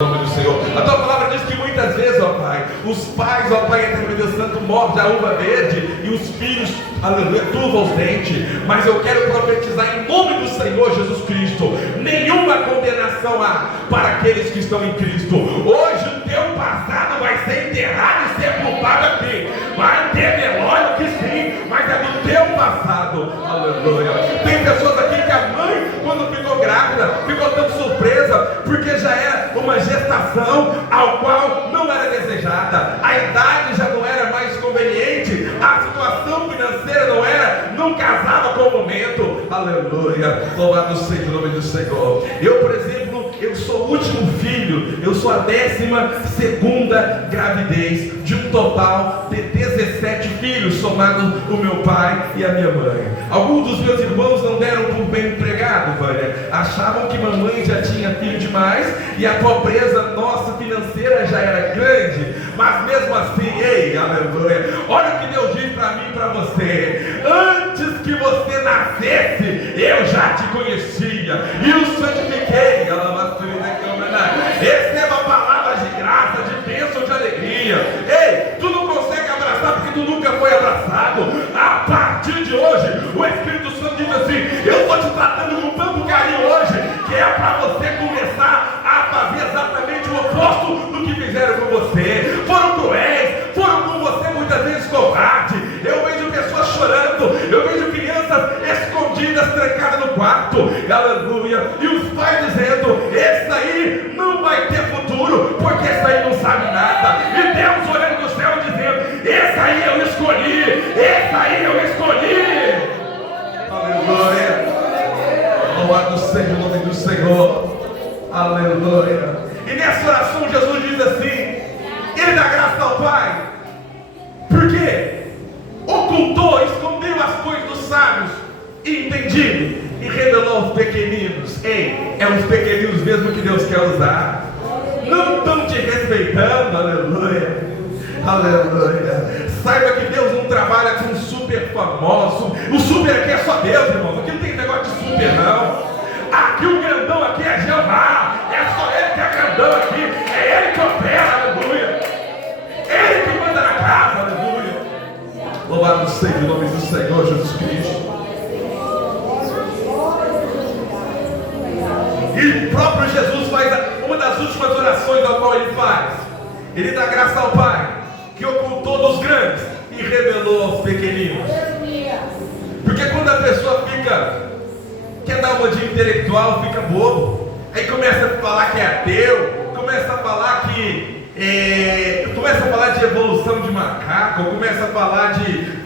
nome do Senhor. A tua palavra diz que muitas vezes, ó Pai, os pais, ó Pai, eterno Deus Santo, mordem a uva verde e os filhos, aleluia, turvam os dentes. Mas eu quero profetizar em nome do Senhor Jesus Cristo: nenhuma condenação há para aqueles que estão em Cristo. Hoje o teu passado vai ser enterrado e sepultado aqui. Vai ter velório que sim, mas é do teu passado. Aleluia. Tem pessoas aqui que a mãe, quando ficou grávida, ficou tão surpresa, porque já era uma gestação ao qual não era desejada, a idade já não era mais conveniente, a situação financeira não casava com o momento. Aleluia, louvado seja o nome do Senhor. Eu, por exemplo, eu sou o último filho, eu sou a 12ª gravidez de um total de 17 filhos, somado o meu pai e a minha mãe. Alguns dos meus irmãos não deram por bem empregado, Vânia, achavam que mamãe já tinha filho demais e a pobreza nossa financeira já era grande, mas mesmo assim, ei, aleluia, olha o que Deus diz para mim e para você: antes que você nascesse, eu já te conhecia e o santifiquei. Receba palavras de graça, de bênção, de alegria. Ei, tu não consegue abraçar porque tu nunca foi abraçado. A partir de hoje, o Espírito Santo diz assim: eu estou te tratando com tanto carinho hoje, que é para você começar a fazer exatamente o oposto do que fizeram com você. Foram cruéis, foram com você muitas vezes covarde. Eu vejo pessoas chorando, eu vejo crianças escondidas, trancadas no quarto, aleluia, e os pais dizendo: esse aí não vai ter futuro, porque esse aí não sabe nada. E Deus olhando do céu dizendo: esse aí eu escolhi, esse aí eu escolhi. Aleluia, louvado seja o nome do Senhor. Aleluia. E nessa oração Jesus diz assim: ele dá graça ao Pai, porque ocultou, escondeu as coisas dos sábios e entendido, e revelou aos pequeninos. Ei, é os pequeninos mesmo que Deus quer usar. Não estão te respeitando, aleluia, aleluia. Saiba que Deus não trabalha com super famoso. O super aqui é só Deus, irmão. Aqui não tem negócio de super, não. Aqui o grandão aqui é Jeová. É só Ele que é grandão aqui. É Ele que opera, aleluia. Ele que manda na casa, aleluia. Louvado seja o nome do Senhor Jesus Cristo. E o próprio Jesus faz uma das últimas orações ao qual ele faz. Ele dá graça ao Pai, que ocultou dos grandes e revelou aos pequeninos. Porque quando a pessoa quer dar uma de intelectual, fica bobo. Aí começa a falar que é ateu, começa a falar de evolução de macaco, começa a falar de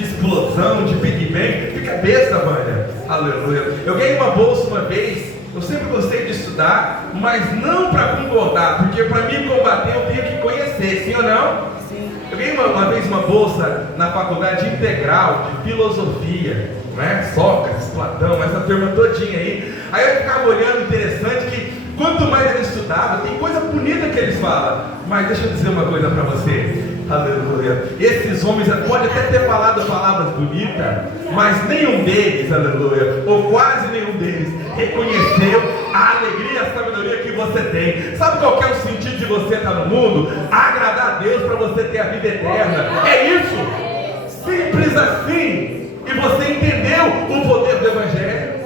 explosão, de Big Bang, fica besta, mano. Aleluia. Eu ganhei uma bolsa uma vez. Eu sempre gostei de estudar, mas não para concordar, porque para mim combater eu tenho que conhecer, sim ou não? Sim. Eu ganhei uma vez uma bolsa na faculdade integral de filosofia, né? Sócrates, Platão, essa turma todinha aí. Aí eu ficava olhando, interessante que quanto mais ele estudava, tem coisa bonita que eles falam, mas deixa eu dizer uma coisa para você, aleluia, esses homens podem até ter falado palavras bonitas, mas nenhum deles, aleluia, ou quase nenhum deles reconheceu a alegria e a sabedoria que você tem. Sabe qual que é o sentido de você estar no mundo? Agradar a Deus para você ter a vida eterna. É isso, simples assim. E você entendeu o poder do Evangelho.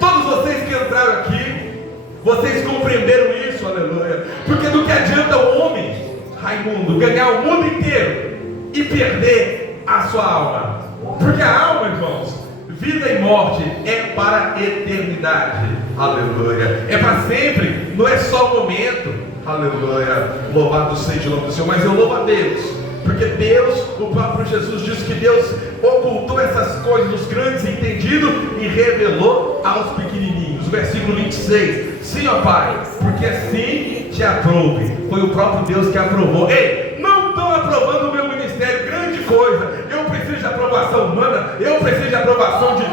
Todos vocês que entraram aqui, vocês compreenderam isso, aleluia. Porque do que adianta o homem, Raimundo, ganhar o mundo inteiro e perder a sua alma? Porque a alma, irmãos, vida e morte é para a eternidade, aleluia. É para sempre, não é só o momento, aleluia. Louvado seja o nome do Senhor. Mas eu louvo a Deus, porque Deus, o próprio Jesus disse que Deus ocultou essas coisas dos grandes entendidos e revelou aos pequenininhos. Versículo 26. Sim, ó Pai, porque assim te aprouve. Foi o próprio Deus que aprovou. Ei, não estão aprovando o meu ministério, grande coisa. Eu preciso de aprovação humana, eu preciso de aprovação de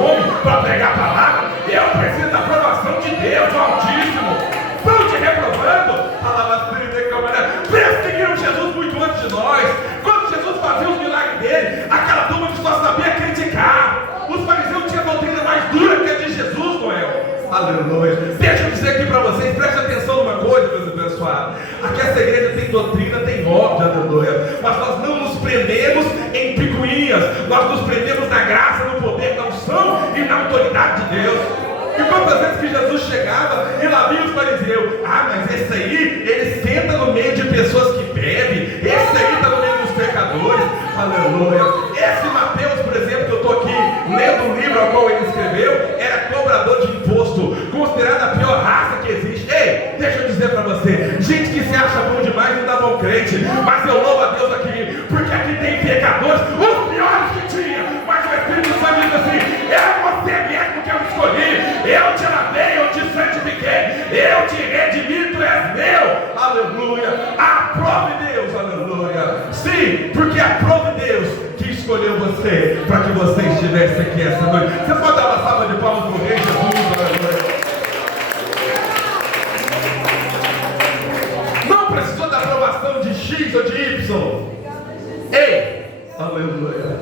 homem para pregar a palavra. Eu preciso da aprovação de Deus, o Altíssimo. Estão te reprovando? Perseguiram Jesus muito antes de nós. Quando Jesus fazia os milagres dele, aquela turma que só sabia criticar. Os fariseus tinham a doutrina mais dura que a de Jesus, Noel. Aleluia. Deixa eu dizer aqui para vocês, preste atenção numa coisa, meus irmãos. abençoado. Aqui essa igreja tem doutrina, tem ordem, aleluia. Mas nós não nos prendemos em picuinhas, nós nos prendemos na graça, no poder, na unção e na autoridade de Deus. E quantas vezes que Jesus chegava e lá vinha os fariseus: ah, mas esse aí, ele senta no meio de pessoas que bebem, esse aí está no meio dos pecadores, aleluia. Esse Mateus, por exemplo, que eu estou aqui lendo o livro ao qual ele escreveu, era cobrador de imposto, considerado a pior raça que existe. Ei, deixa eu dizer para você, gente que se acha bom demais não dá bom crente, mas eu louvo a Deus aqui, porque aqui tem pecadores, os piores que tinha, mas o Espírito Santo diz assim: é você mesmo que eu escolhi, eu te lavei, eu te santifiquei, eu te redimi, tu és meu, aleluia. Aprove Deus, aleluia. Sim, porque aprove Deus que escolheu você para que você estivesse aqui essa noite. Você pode dar uma salva de palmas para o Rei Jesus, aleluia. Não precisou da aprovação de X ou de Y. Ei, aleluia,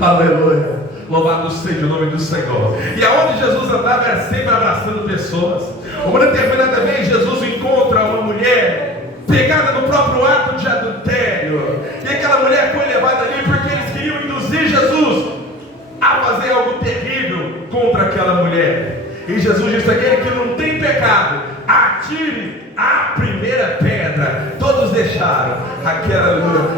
aleluia. Louvado seja o nome do Senhor. E aonde Jesus andava era sempre abraçando pessoas. Uma determinada vez Jesus encontra uma mulher pegada no próprio ato de adultério. E aquela mulher foi levada ali porque eles queriam induzir Jesus a fazer algo terrível contra aquela mulher. E Jesus disse: aquele que não tem pecado, atire a primeira pedra. Todos deixaram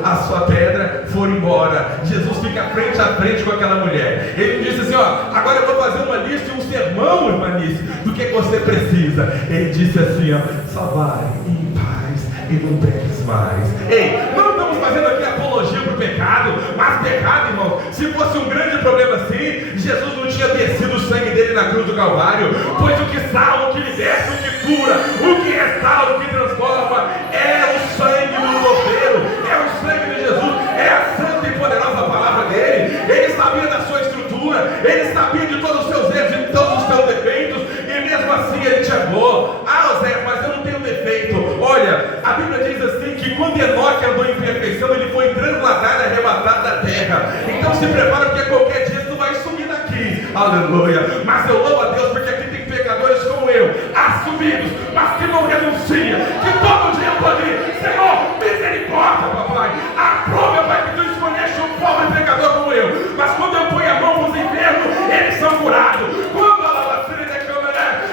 a sua pedra, foram embora. Jesus fica frente a frente com aquela mulher. Ele disse assim: ó, agora eu vou fazer uma lista e um sermão, irmanice, do que você precisa. Ele disse assim: ó, só vai em paz e não peques mais. Ei, não estamos fazendo aqui apologia para o pecado, mas pecado, irmão, se fosse um grande problema assim, Jesus não tinha descido o sangue dele na cruz do Calvário. Pois o que salva, o que liberta, o que cura, o que restaura, o que transforma é o sangue do Cordeiro, é o sangue de Jesus, é a santa e poderosa palavra dele. Ele sabia da sua estrutura, ele sabia de todos os seus erros e de todos os seus defeitos, e mesmo assim ele te amou. Ah, Zé, mas eu não tenho defeito. Olha, a Bíblia diz assim que quando Enoque andou em perfeição, ele foi transladado e arrebatado da terra. Então se prepara, porque qualquer dia tu vai subir daqui, aleluia. Mas eu louvo a Deus porque aqui tem pecadores como eu, assumidos, mas que não renuncia, que todo dia podem ir: Senhor, misericórdia, papai, aprova, pai, que tu escolheste um pobre pecador como eu. Mas quando eu ponho a mão para os enfermos, eles são curados.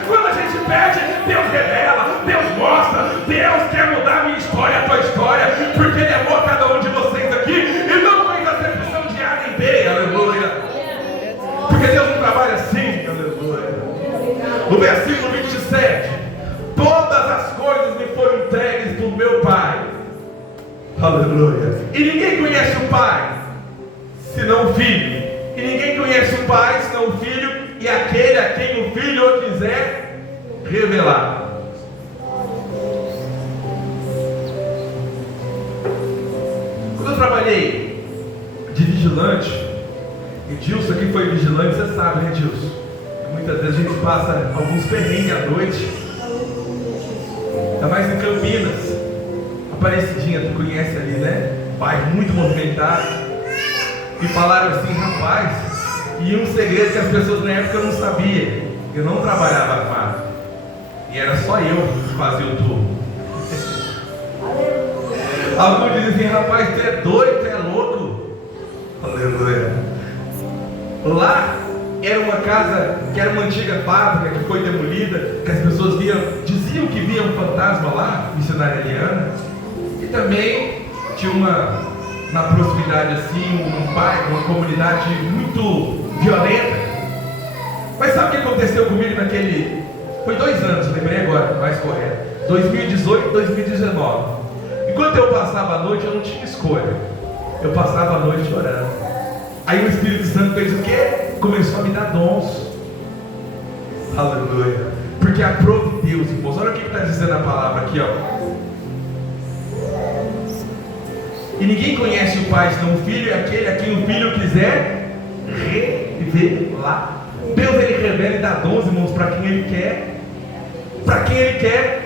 Quando a gente pede, Deus revela, Deus mostra, Deus quer mudar a minha história, a tua história, porque Ele amou cada um de vocês aqui e não fez acepção de A nem B, aleluia. Porque Deus não trabalha assim, aleluia. No versículo 27, todas as coisas me foram entregues por meu Pai, aleluia. E ninguém conhece o Pai senão o Filho, e ninguém conhece o Pai senão o Filho e aquele a quem o Filho o quiser revelar. Quando eu trabalhei de vigilante, e Dilson aqui foi vigilante, você sabe, né, Dilson? Muitas vezes a gente passa alguns perrengues à noite, ainda mais em Campinas. Aparecidinha, tu conhece ali, né? Bairro muito movimentado. E falaram assim: rapaz, e um segredo que as pessoas na época não sabiam: eu não trabalhava armado, e era só eu que fazia o turno. Alguns dizem assim: rapaz, tu é doido, tu é louco. Aleluia. Lá era uma casa que era uma antiga fábrica que foi demolida, que as pessoas diziam que viam um fantasma lá, missionária Eliana. E também tinha na proximidade assim, um bairro, uma comunidade muito violenta. Mas sabe o que aconteceu comigo naquele... Foi 2 anos, lembrei agora, mais correto, 2018, 2019. Enquanto eu passava a noite, eu não tinha escolha, eu passava a noite orando. Aí o Espírito Santo fez o quê? Começou a me dar dons. Aleluia. Porque aprove Deus, irmãos. Olha o que está dizendo a palavra aqui, ó. E ninguém conhece o Pai senão o Filho, e aquele a quem o Filho quiser revelar. Deus, Ele revela e dá dons, irmãos, para quem Ele quer. Para quem Ele quer.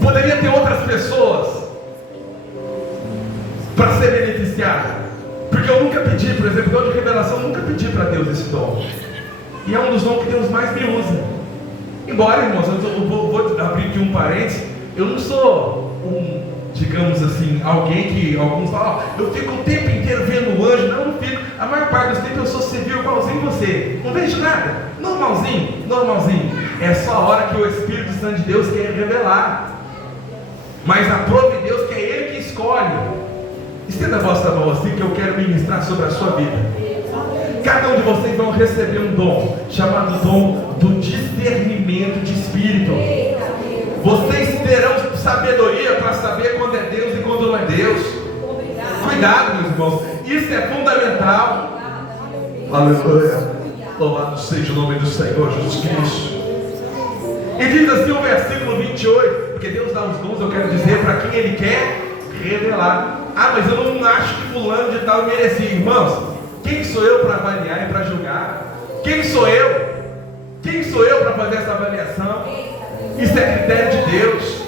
Poderia ter outras pessoas para ser beneficiada, porque eu nunca pedi, por exemplo, dom de revelação, eu nunca pedi para Deus esse dom. E é um dos dons que Deus mais me usa. Embora, irmãos, eu vou abrir aqui um parênteses, eu não sou digamos assim, alguém que alguns falam, eu fico o tempo inteiro vendo o anjo. Não, eu não fico. A maior parte dos tempos eu sou civil igualzinho você. Não vejo nada. Normalzinho. É só a hora que o Espírito Santo de Deus quer revelar. Mas aprove Deus que é Ele que escolhe. Estenda a vossa mão assim que eu quero ministrar sobre a sua vida. Cada um de vocês vão receber um dom, chamado dom do discernimento de espírito. Vocês terão sabedoria para saber quando é Deus e quando não é Deus. Cuidado, meus irmãos, isso é fundamental. Aleluia. Louvado seja o nome do Senhor Jesus Cristo. E diz assim o versículo 28, porque Deus dá os dons, eu quero dizer, para quem Ele quer revelar. Ah, mas eu não acho que fulano de tal merecia. Irmãos, quem sou eu para avaliar e para julgar? Quem sou eu? Quem sou eu para fazer essa avaliação? Isso é critério de Deus.